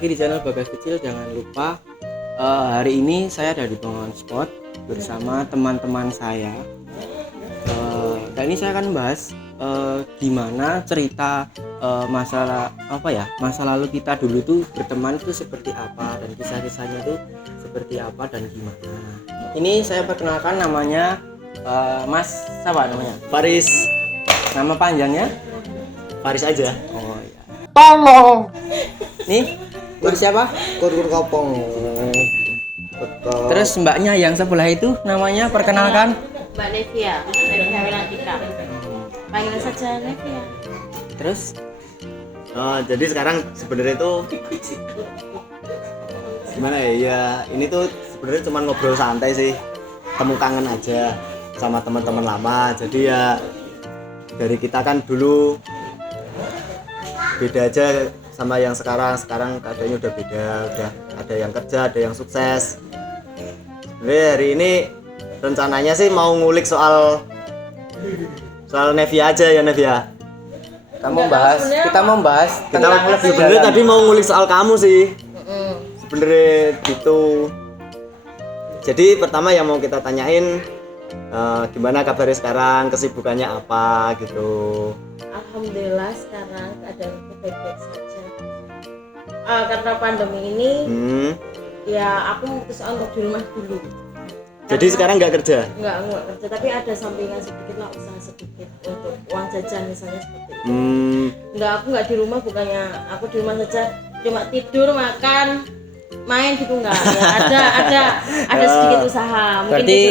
lagi di channel Bagas Kecil. Jangan lupa hari ini saya ada di Bengawan Sport bersama teman-teman saya. Dan ini saya akan membahas gimana cerita masa lalu kita dulu tuh berteman itu seperti apa, dan kisah-kisahnya tuh seperti apa dan gimana. Ini saya perkenalkan, namanya Mas siapa namanya? Faris. Nama panjangnya? Faris aja. Oh iya. Tolong. Nih, siapa? Kur kopong. Terus mbaknya yang sebelah itu namanya, perkenalkan. Mbak Nevia Wilantika. Panggil saja Nevia. Terus Jadi sekarang sebenarnya itu gimana ya? Ya ini tuh sebenarnya cuma ngobrol santai sih, temu kangen aja sama teman-teman lama. Jadi ya dari kita kan dulu beda aja sama yang sekarang keadaannya udah beda, udah ada yang kerja, ada yang sukses. Sebenarnya hari ini rencananya sih mau ngulik soal Nevia aja ya, Nevia. Kita mau bahas tentang lebih sebenarnya dalam. tadi mau ngulik soal kamu sih. Sebenarnya gitu. Jadi pertama yang mau kita tanyain, gimana kabarnya sekarang, kesibukannya apa gitu. Alhamdulillah sekarang keadaanku baik-baik saja. Karena pandemi ini, ya aku memutuskan untuk di rumah dulu. Jadi sekarang nggak kerja? Nggak kerja, tapi ada sampingan sedikit lah, usaha sedikit untuk uang jajan misalnya seperti itu. Aku nggak di rumah, bukannya aku di rumah saja cuma tidur, makan, main gitu, enggak. Ya, ada sedikit usaha. Mungkin Berarti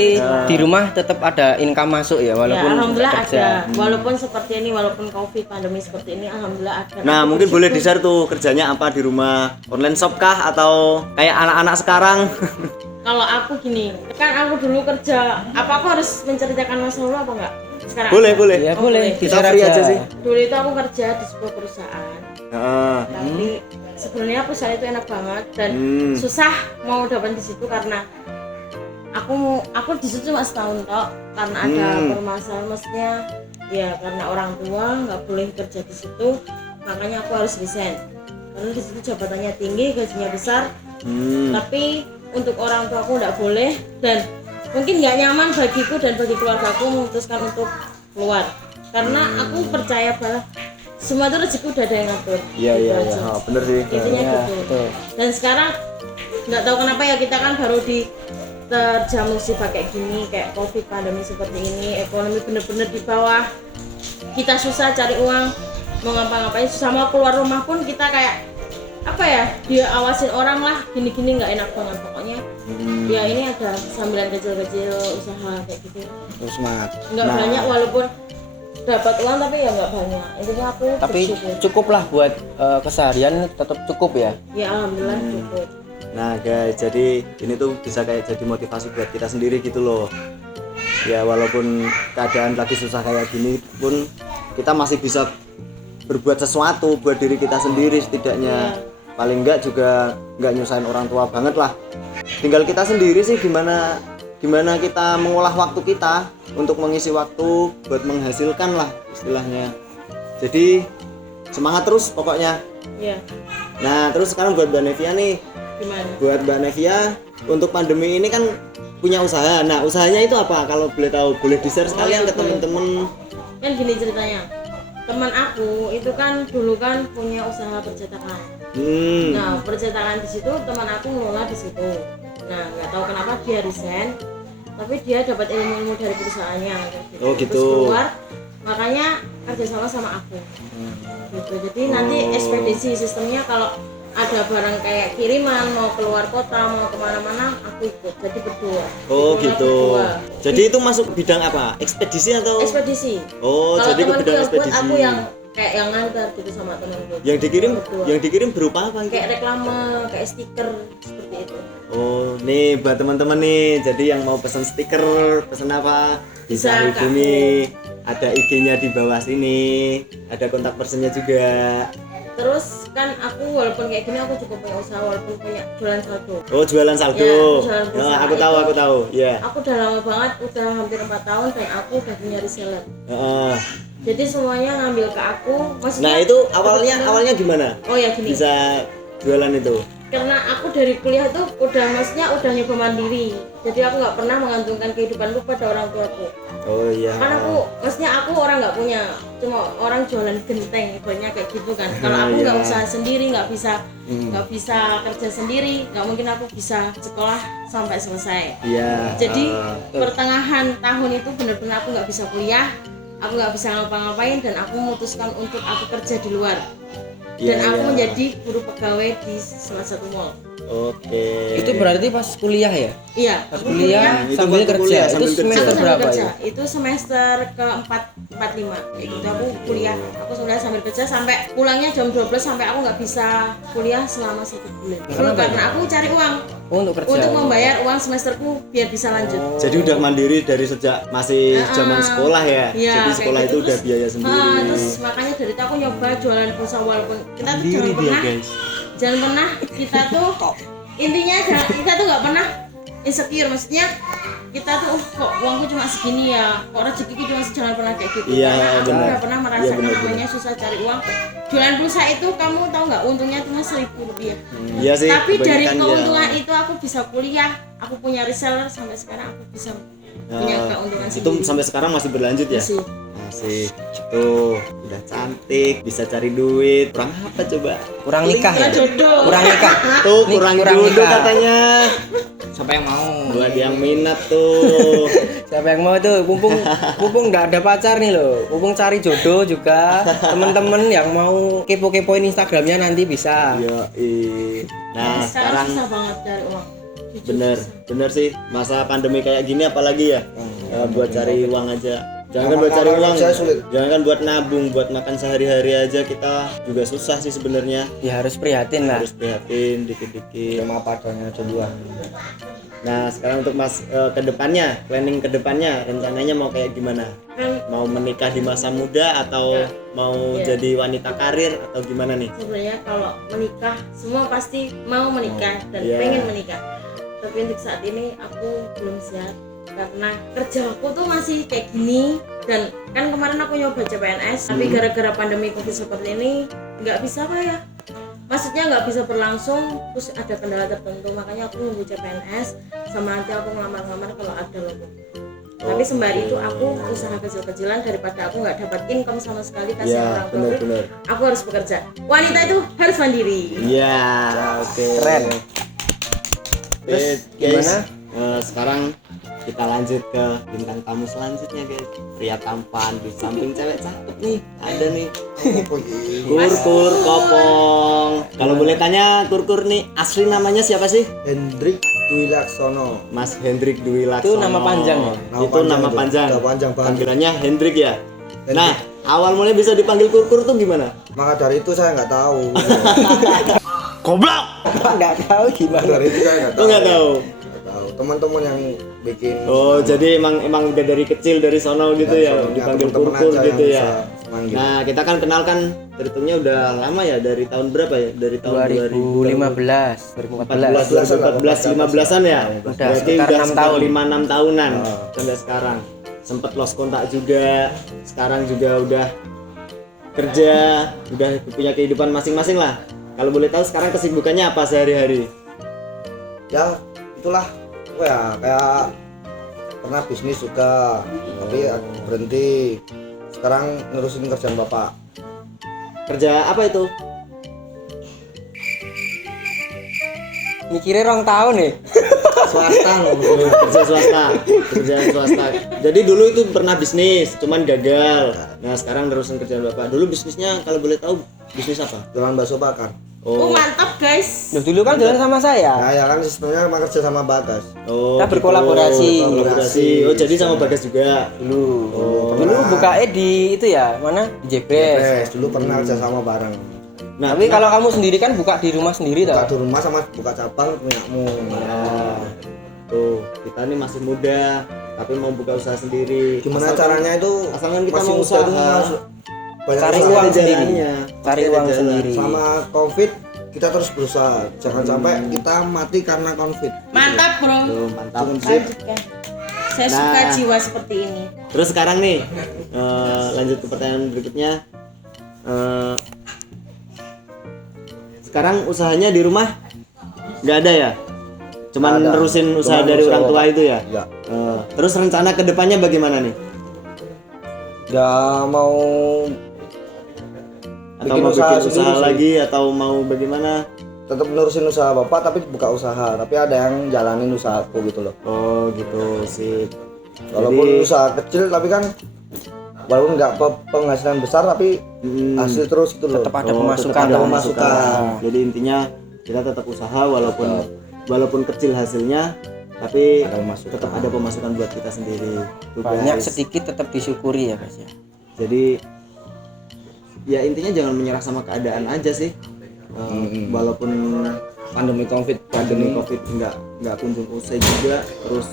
di rumah tetap ada income masuk ya, walaupun ya, alhamdulillah kerja. ada. Walaupun seperti ini, walaupun covid pandemi seperti ini, alhamdulillah ada. Nah, Aku mungkin boleh bersyukur. di-share tuh kerjanya apa di rumah? Online shop kah atau kayak anak-anak sekarang? Kalau aku gini, kan aku dulu kerja, apa aku harus menceritakan masa lalu apa enggak? Sekarang Boleh. Ya Oh, boleh, boleh. Kita bisa free aja sih. Dulu itu aku kerja di sebuah perusahaan, tapi sebenarnya perusahaan itu enak banget dan susah mau dapat di situ karena aku di situ cuma setahun tok, karena ada permasalahan, maksudnya ya karena orang tua nggak boleh kerja di situ, makanya aku harus resign. Karena di situ jabatannya tinggi, gajinya besar, tapi untuk orang tua aku nggak boleh, dan mungkin nggak nyaman bagiku dan bagi keluarga aku memutuskan untuk keluar, karena aku percaya bahwa semua itu rezeki udah ada yang ngatur. Iya, bener sih. Intinya Ya, gitu. betul. Dan sekarang nggak tahu kenapa ya, kita kan baru terjam musibah kayak gini, kayak covid pandemi seperti ini, ekonomi bener-bener di bawah, kita susah cari uang, mau ngapa-ngapain susah, mau keluar rumah pun kita kayak apa ya, dia awasin orang lah, gini-gini nggak enak banget pokoknya. Ya ini ada sambilan kecil-kecil usaha kayak gitu, Terus semangat. nggak banyak walaupun dapat uang, tapi ya nggak banyak. Intinya aku Tapi bersyukur. cukup lah buat keseharian, tetap cukup ya. Ya alhamdulillah cukup. Nah guys, jadi ini tuh bisa kayak jadi motivasi buat kita sendiri gitu loh. Ya walaupun keadaan lagi susah kayak gini pun, kita masih bisa berbuat sesuatu buat diri kita sendiri setidaknya. Paling enggak juga enggak nyusahin orang tua banget lah. Tinggal kita sendiri sih gimana kita mengolah waktu kita untuk mengisi waktu buat menghasilkan lah istilahnya. Jadi semangat terus pokoknya. Ya Nah terus sekarang buat Mbak Nevia nih, gimana? buat Mbak Nevia untuk pandemi ini kan punya usaha. Nah usahanya itu apa? Kalau boleh tahu, boleh di-share sekalian ke temen-temen. Kan gini ceritanya, teman aku itu kan dulu kan punya usaha percetakan. Nah percetakan di situ teman aku ngelola di situ. Nah nggak tahu kenapa dia resign, tapi dia dapat ilmu dari perusahaannya gitu. Oh, gitu. Terus keluar, makanya kerjasama sama aku gitu. Jadi nanti ekspedisi sistemnya, kalau ada barang kayak kiriman mau keluar kota, mau kemana-mana, aku ikut, jadi berdua. Oh Dikelola gitu. berdua. Jadi itu masuk bidang apa? Ekspedisi atau? Ekspedisi. Oh Kalau jadi ke temanku bidang yang buat, ekspedisi. aku yang kayak yang ngantar gitu sama temanku. Berdua. Yang dikirim berupa apa itu? Kayak reklame, kayak stiker seperti itu. Oh nih buat teman-teman nih, jadi yang mau pesan stiker, pesan apa bisa Bisa, hubungi. Ada IG-nya di bawah sini, ada kontak personnya juga. Terus kan aku walaupun kayak gini, aku juga punya usaha, walaupun punya jualan saldo. Oh jualan saldo. Ya, jualan Oh, pulsa. aku tahu. Ya. Aku udah lama banget, udah hampir 4 tahun, dan aku udah punya reseller. Heeh. Jadi semuanya ngambil ke aku. Maksudnya, Nah itu awalnya gimana? Oh ya gini. Bisa jualan itu? Karena aku dari kuliah itu udah nyoba mandiri, jadi aku nggak pernah menggantungkan kehidupanku pada orang tuaku. Oh iya. Kan aku orang nggak punya, cuma orang jualan genteng, ibaratnya kayak gitu kan. Kalau aku nggak usaha sendiri, nggak bisa kerja sendiri, nggak mungkin aku bisa sekolah sampai selesai. Iya. Jadi pertengahan tahun itu benar-benar aku nggak bisa kuliah, aku nggak bisa ngapa-ngapain, dan aku memutuskan untuk aku kerja di luar. Dan aku menjadi guru pegawai di salah satu mall. Oke. Itu berarti pas kuliah ya? Iya, Pas kuliah Itu sambil waktu kerja. kuliah, Itu sambil kerja. semester sambil berapa kerja. ya? Itu semester ke-4, 45. Kayak gitu aku kuliah. Aku kuliah sambil kerja sampai pulangnya jam 12 sampai aku nggak bisa kuliah selama 1 bulan. Karena aku cari uang Oh, untuk kerja. untuk membayar uang semesterku biar bisa lanjut. Jadi udah mandiri dari sejak masih zaman sekolah ya. Iya, Jadi sekolah kayak itu gitu. udah biaya sendiri. Terus makanya dari itu aku nyoba jualan pulsa, walaupun kita tuh jangan pernah kita tuh intinya kita tuh nggak pernah insecure, maksudnya kita tuh kok uangku cuma segini ya, kok rezekiku cuma jangan pernah kayak gitu. Iya, Karena aku benar. nggak pernah merasakan Iya, benar, namanya susah cari uang. Jualan pulsa itu kamu tahu nggak, untungnya cuma 1.000 rupiah. Iya sih. Tapi dari kebanyakan keuntungan ya. itu aku bisa kuliah, aku punya reseller, sampai sekarang aku bisa punya keuntungan Itu sendiri. sampai sekarang masih berlanjut ya? Masih. Masih. Tuh, udah cantik, bisa cari duit. Kurang apa coba? Kurang nikah ya? Jodoh. Kurang nikah. Tuh, kurang jodoh nikah. katanya. Siapa yang mau? Buat yang minat tuh. Siapa yang mau tuh? Mumpung nggak ada pacar nih loh. Mumpung cari jodoh juga. Temen-temen yang mau kepo-kepoin Instagramnya nanti bisa. Yoi. Nah, Sekarang sekarang susah banget cari uang. Jujur, bener sih, masa pandemi kayak gini apalagi ya. Buat cari uang aja. Jangan buat cari uang, jangan buat nabung, buat makan sehari-hari aja kita juga susah sih sebenarnya. Ya harus prihatin lah. Harus prihatin dikit-dikit. Sama padanya duluan. Nah, sekarang untuk kedepannya, planning kedepannya, rencananya mau kayak gimana? kan Mau menikah di masa muda atau mau jadi wanita karir atau gimana nih? sebenarnya kalau menikah semua pasti mau menikah dan Iya. pengen menikah, tapi untuk saat ini aku belum siap karena kerja aku tuh masih kayak gini. Dan kan kemarin aku nyoba CPNS, tapi gara-gara pandemi covid seperti ini nggak bisa ya, maksudnya nggak bisa berlangsung, terus ada kendala tertentu, makanya aku nunggu CPNS sama nanti aku ngelamar-ngelamar kalau ada lowongan. Tapi sembari itu aku usaha kecil-kecilan daripada aku nggak dapat income sama sekali, kasih Iya, orang tua. benar-benar. Aku harus bekerja. Wanita itu harus mandiri. Iya, oke. Keren. Terus gimana? guys, sekarang kita lanjut ke bintang tamu selanjutnya guys. Pria tampan di samping cewek cakep nih. Ada nih. Kurkur Kopong. Kalau boleh tanya Kurkur nih asli namanya siapa sih? Hendrik Dwi Laksono. Mas Hendrik Dwi Laksono. Itu nama panjang ya? Itu nama panjang. Udah panjang banget. Panggilannya Hendrik ya. Hendrik. Nah, awal mulai bisa dipanggil Kurkur tuh gimana? Maka dari itu saya nggak tahu. Goblok. Nggak tahu gimana. Dari itu saya nggak Lu tahu. nggak tahu. Nggak tahu. Teman-teman yang bikin. Oh, jadi emang udah dari kecil dari sono gitu ya, sononya dipanggil teman-teman Kurkur aja gitu yang ya. bisa manggil. Nah, kita kan kenal kan terhitungnya udah lama ya, dari tahun berapa ya? Dari tahun 2015, 2014. 2014, 15-an ya. Udah Berarti sekitar udah 6 sekitar tahun. 5-6 tahunan sampai sekarang. Sempet lost kontak juga. Sekarang juga udah kerja, udah punya kehidupan masing-masing lah. Kalau boleh tahu sekarang kesibukannya apa sehari-hari? Ya itulah. Ya kayak pernah bisnis juga, tapi berhenti. Sekarang nerusin kerjaan bapak. Kerja apa itu? Mikirnya 2 tahun nih. Swasta loh. Kerja swasta, kerjaan swasta. Jadi dulu itu pernah bisnis, cuman gagal. Nah sekarang nerusin kerjaan bapak. Dulu bisnisnya kalau boleh tahu bisnis apa? Jualan bakso bakar. Oh, mantap guys. Loh, dulu kan jalan sama saya. Nah ya kan sistemnya emang kerja sama Bagas. Oh, Kita berkolaborasi. Kolaborasi. Oh jadi sama Bagas juga. Dulu. Oh. Dulu bukae di itu ya, mana? Di Jebres. Dulu pernah kerja sama bareng. Nah, Tapi kalau kamu sendiri kan buka di rumah sendiri Buka tau? di rumah sama buka cabang punyamu. nah, tuh kita nih masih muda, tapi mau buka usaha sendiri. Gimana Asalkan- caranya itu? asalkan kita masih mau muda itu usaha. banyak Cari usaha. uang ada sendiri. jalannya. Cari Pasti ada uang jalan. sendiri. Sama COVID kita terus berusaha. Jangan sampai kita mati karena COVID. Mantap, Bro. Tuh, mantap. Lanjutkan. Saya Nah. suka jiwa seperti ini. Terus sekarang nih lanjut ke pertanyaan berikutnya. sekarang usahanya di rumah nggak ada ya? Cuman Ada. nerusin usaha Cuman dari usaha orang tua bapak. itu ya? Ya. Terus rencana kedepannya bagaimana nih? Ya mau Atau bikin mau usaha bikin sendiri usaha sih. lagi atau mau bagaimana? tetap nerusin usaha bapak tapi buka usaha, tapi ada yang jalanin usahaku gitu loh. Oh gitu sih. Walaupun Jadi, usaha kecil tapi kan walaupun nggak penghasilan besar tapi hasil terus gitu loh. Tetap ada tetap pemasukan. ada Ada pemasukan. pemasukan. Jadi intinya kita tetap usaha walaupun kecil hasilnya, tapi Ada pemasukan. tetap ada pemasukan buat kita sendiri. Tuh, Banyak guys. sedikit tetap disyukuri ya guys ya. Jadi ya intinya jangan menyerah sama keadaan aja sih. Walaupun Pandemi Covid Covid nggak kunjung usai juga, terus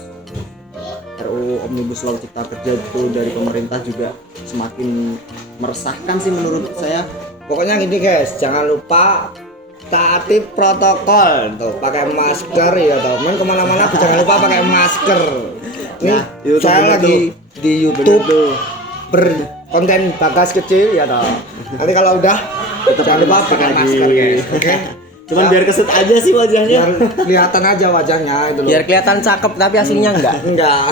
RUU Omnibus Law Cipta Kerja itu dari pemerintah juga semakin meresahkan sih menurut saya. Pokoknya gini guys, jangan lupa taati protokol tuh, pakai masker ya toh. Main kemana-mana jangan lupa pakai masker. Nih Nah, itu saya bener lagi tuh. di Bener YouTube tuh. berkonten bagas kecil ya toh. Nanti kalau udah jangan lupa pakai masker guys. Oke. Cuman Ya, biar keset aja sih wajahnya. biar kelihatan aja wajahnya itu loh. Biar kelihatan cakep tapi aslinya enggak. Enggak.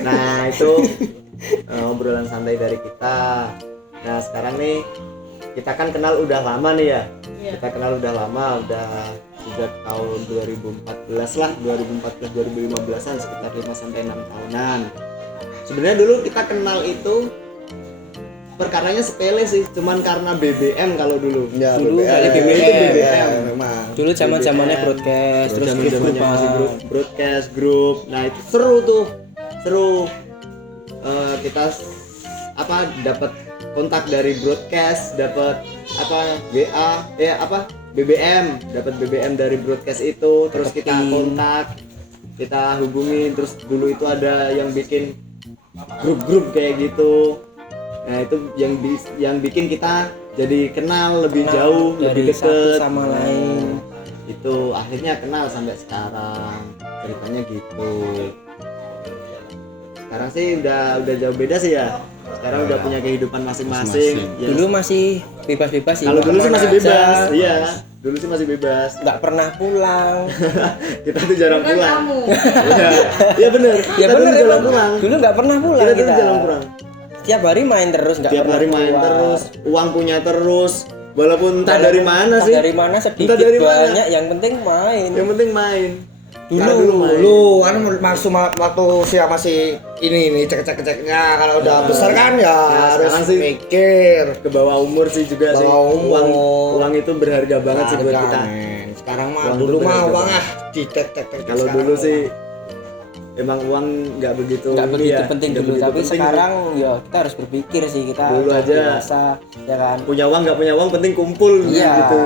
Nah itu obrolan santai dari kita. Nah sekarang nih kita kan kenal udah lama nih ya. Iya. Kita kenal udah lama, udah sejak tahun 2014 lah, 2014 2015-an, sekitar 5 sampai 6 tahunan. Sebenarnya dulu kita kenal itu perkaranya sepele sih, cuman karena BBM kalau dulu. Ya, Dulu BBM. kali BBM. Itu BBM. Ya, memang. Dulu zaman-zamannya BBM. broadcast, terus Zaman-zamannya grup-grupan. masih broadcast grup. Nah itu seru tuh, seru. Kita dapat kontak dari broadcast, dapat BBM, dapat BBM dari broadcast itu, terus kita kontak, kita hubungin, terus dulu itu ada yang bikin grup-grup kayak gitu. Nah itu yang bikin kita jadi kenal lebih jauh, dari lebih satu deket sama lain. Itu akhirnya kenal sampai sekarang, ceritanya gitu. Sekarang sih udah jauh beda sih ya. Sekarang udah punya kehidupan masing-masing. Ya, Dulu masih bebas-bebas sih. kalau dulu sih masih kemana bebas, aja. iya. Dulu sih masih bebas. Nggak pernah pulang. Kita tuh jarang Bukan pulang. kamu. Iya, iya bener. Ya Kita bener dulu jarang emang. pulang. Dulu nggak pernah pulang Kita dulu kita. jarang pulang. Tiap hari main terus, nggak Tiap pernah hari main keluar. terus, uang punya terus. Walaupun entah dari mana Entah sih. dari mana sedikit Entah dari mana. banyak, yang penting main. Yang penting main. Dulu, Nah, main. Dulu kan maksud waktu saya masih ini cek-ceknya, kalau udah besar kan ya harus sekarang sih mikir ke bawah umur sih juga sih. Bawah umur. Uang itu berharga banget sih buat kita. Sekarang mah Uang dulu itu mah berharga uang banget. ditek. Kalau dulu sih emang uang nggak begitu nggak ini begitu ya, penting nggak dulu, begitu tapi penting. sekarang ya kita harus berpikir sih, kita Dulu udah aja. dewasa, ya kan. punya uang nggak punya uang penting kumpul Iya. gitu.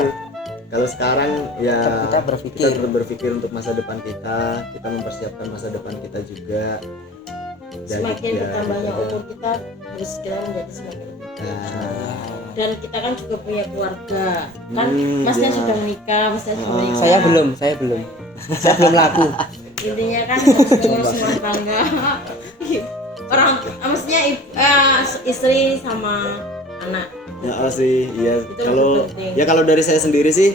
Kalau sekarang ya Tetap kita berpikir. kita tetap berpikir untuk masa depan kita mempersiapkan masa depan kita juga. Dan Semakin ya, bertambahnya gitu aja. umur kita, terus kita menjadi semakin Nah, dan kita kan juga punya keluarga kan, masnya iya. sudah menikah, masnya sudah menikah. Saya belum. Saya belum laku. Intinya kan harus mengurus rumah tangga orang, maksudnya istri sama anak. ya sih iya. Itu Kalau penting. ya kalau dari saya sendiri sih,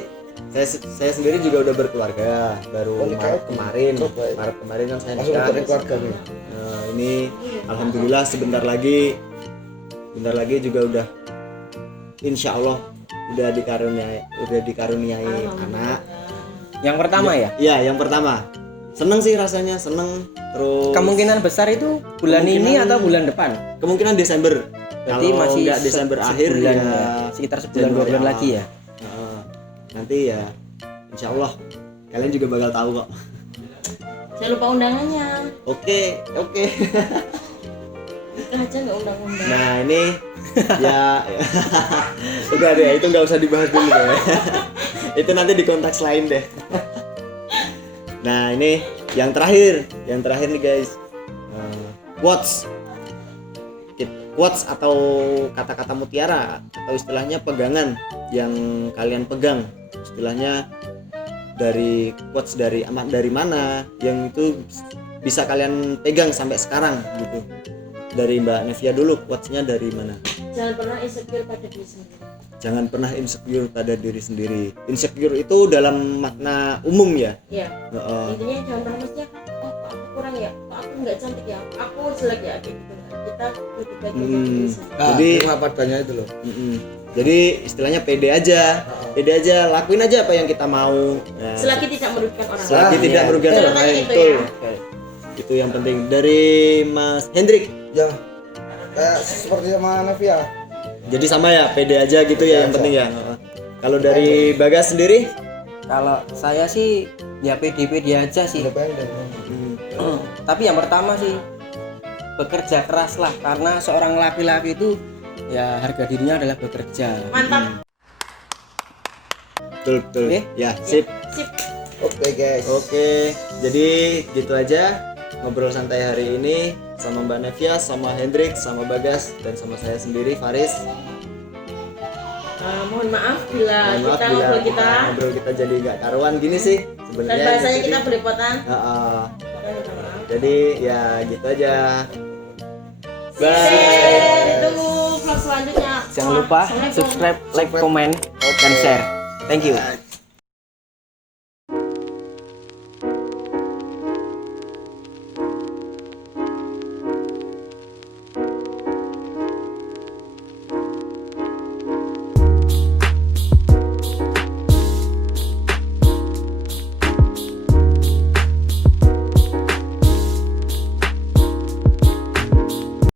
saya sendiri juga udah berkeluarga baru Oh, nikah. Maret kemarin kan saya langsung nikah. dari keluarga nih. Nah, ini alhamdulillah sebentar lagi juga udah insya Allah udah dikaruniai anak. Yang pertama ya. Iya, yang pertama. Seneng sih rasanya, seneng. Terus Kemungkinan besar itu bulan ini Kemungkinan- atau bulan depan. kemungkinan Desember. Berarti Kalau masih nggak Desember akhir sebulan ya, sekitar sebulan 2 Januari bulan awal. lagi ya. Heeh. Nanti ya insya Allah kalian juga bakal tahu kok. Jangan lupa undangannya, Oke. nikah aja nggak undang-undang. Nah ini ya udah deh, itu nggak usah dibahas dulu deh. Itu nanti di konteks lain deh. Nah ini yang terakhir nih guys, quotes atau kata-kata mutiara atau istilahnya pegangan yang kalian pegang, istilahnya dari quotes dari mana yang itu bisa kalian pegang sampai sekarang gitu. dari Mbak Nevia dulu, quotes-nya dari mana? Jangan pernah insecure pada diri sendiri. Jangan pernah insecure pada diri sendiri. Insecure itu dalam makna umum ya. Iya. Heeh. Intinya jangan pernah mesti oh kok aku kurang ya, kok aku nggak cantik ya, aku jelek ya, kayak gitu. Kita lebih baik dari diri sendiri. Nah, Jadi terima padanya itu loh. Jadi istilahnya pede aja, lakuin aja apa yang kita mau. Nah, Selagi tidak merugikan orang lain. selagi tidak Iya. merugikan orang Contohnya lain, itu betul. ya. Itu yang penting. Dari Mas Hendrik, Ya, kayak seperti sama Nevia. jadi sama ya, pede aja gitu ya yang aja. penting ya. Heeh. Kalau dari Bagas sendiri, Kalau saya sih ya pede-pede aja sih. Independen. Tapi yang pertama sih bekerja keras lah, karena seorang laki-laki itu ya harga dirinya adalah bekerja. Mantap. betul. Oke. Ya, sip. Sip. Oke guys. Oke, jadi gitu aja ngobrol santai hari ini sama Mbak Nevia, sama Hendrik, sama Bagas, dan sama saya sendiri Faris. Mohon maaf bila Mohon maaf kita bila ngobrol kita jadi nggak karuan gini sih dan sebenarnya. bahasanya Jadi, kita belepotan. Heeh. Makanya minta maaf. Jadi ya gitu aja. Bye. Bye. Ditunggu vlog selanjutnya. Jangan lupa Assalamualaikum. subscribe, like, komen, dan share. Thank you.